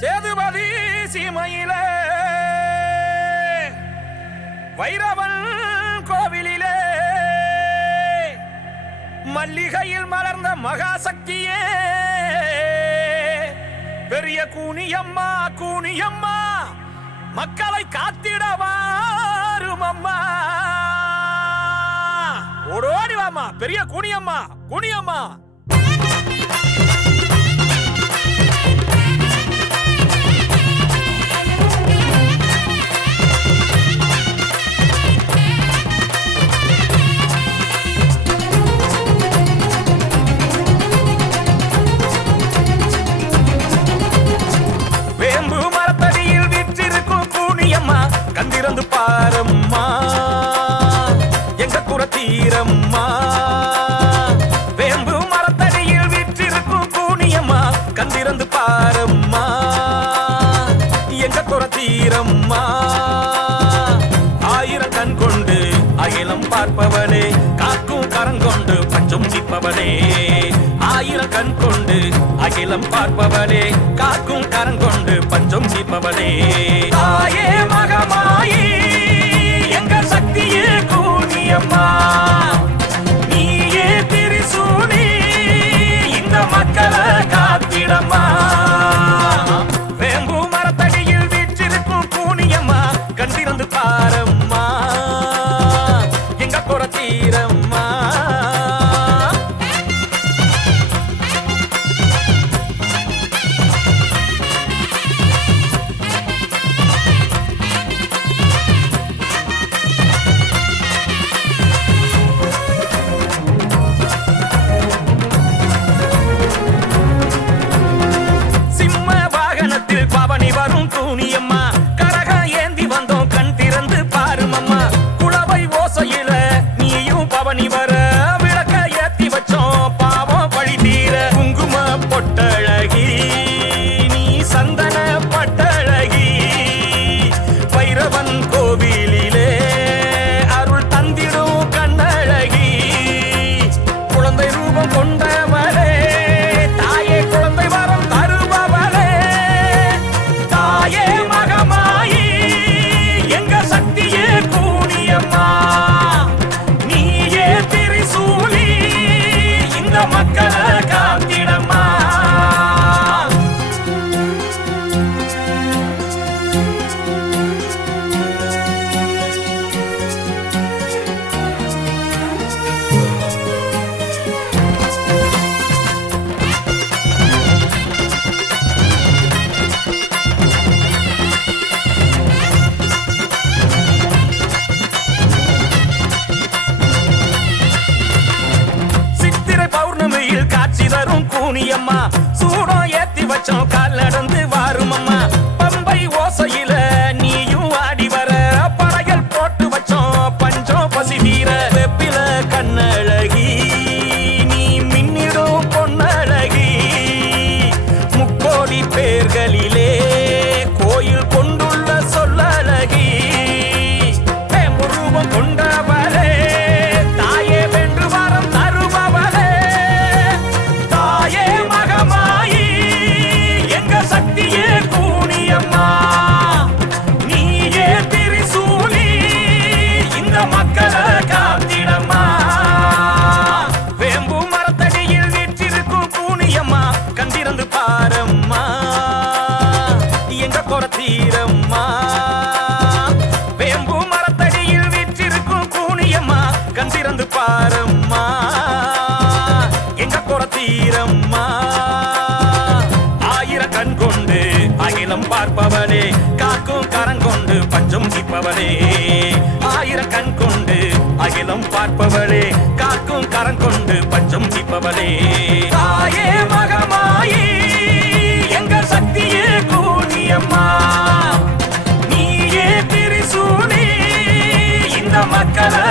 சேதுபதி சீமையிலே வைரவன் கோவிலிலே மல்லிகையில் மலர்ந்த மகாசக்தியே பெரிய கூனியம்மா கூனியம்மா மக்களை காத்திடவாரும் அம்மா. ஓடோடி வாமா பெரிய கூனியம்மா கூனியம்மா. வேம்பு மரத்தடியில் வீற்றிருக்கும் கூனியம்மா கந்திரந்து பாரம்மா எங்க குரத்தீரம்மா. வேம்பு மரத்தடியில் வீற்றிருக்கும் கூனியம்மா கந்திரந்து பாரம்மா எங்க குரத்தீரம்மா. ஆயிரம் கண் கொண்டு அகிலம் பார்ப்பவளே காக்கும் கரங்கொண்டு பஞ்சம் சிப்பவளே. ஆயிரம் கண் கொண்டு அகிலம் பார்ப்பவளே காக்கும் கரங்கொண்டு பஞ்சம் சிப்பவளே. தாயே மகமாயி எங்க சக்தியே கூனியம்மா நீயே திரிசூலி இந்த மக்களை காத்திடம்மா. வேம்பு மரத்தடியில் வீற்றிருக்கும் கூனியம்மா கண்டிருந்து பாரம்மா எங்க குரத்தீரம்மா. பவனி வரும் கூனியம்மா கரகம் ஏந்தி வந்தோம் கண் திறந்து பாருமம்மா. குளவை ஓசையில நீயும் பவனி வர விளக்க ஏத்தி வச்சோம் பாவம் பழி தீர. குங்கும பொட்டழகி நீ சந்தன பட்டழகி வைரவன் கோவிலிலே அருள் தந்திடும் கண்ணழகி. குழந்தை ரூபம் கொண்டவளே தாயே குழந்தை வரம் தருபவளே. தாயே மகமாயி எங்க சக்தியே கூனியம்மா நீயே திரிசூலி இந்த மக்களை காத்திடம்மா. காட்சி தரும் கூனியம்மா சூடம் ஏத்தி வச்சோம் கால் நடந்து வாருமம்மா. பம்பை ஓசையில நீயும் ஆடி வர பறைகள் போட்டு வச்சோம் பஞ்சம் பசி தீர. வெப்பில கண்ணழகி நீ மின்னிடும் பொன்னழகி முக்கோடி பேர்களிலே கோயில் கொண்டுள்ள சொல்லழகி. ரூபம் கொண்டவளே தாயே வென்று வாரம் தருபவளே. தாயே மகமாயி எங்க சக்தியே கூனியம்மா நீயே திரிசூலி இந்த மக்களை காத்திடம்மா. வேம்பு மரத்தடியில் வீற்றிருக்கும் கூனியம்மா கண்டிருந்து பாரம்மா எங்க குரத்தீரம்மா. வேம்பு மரத்தடியில் வீற்றிருக்கும் கூனியம்மா கண்டிருந்து பாரம்மா எங்க குரத்தீரம்மா. ஆயிரம் கண் கொண்டு அகிலம் பார்ப்பவளே காக்கும் கரங்கொண்டு பஞ்சம் சிப்பவளே. ஆயிரம் கண் கொண்டு அகிலம் பார்ப்பவளே காக்கும் கரங்கொண்டு பஞ்சம் சிப்பவளே. தாயே மகமாயி எங்க சக்தியே கூனியம்மா நீயே திரிசூலி இந்த மக்களை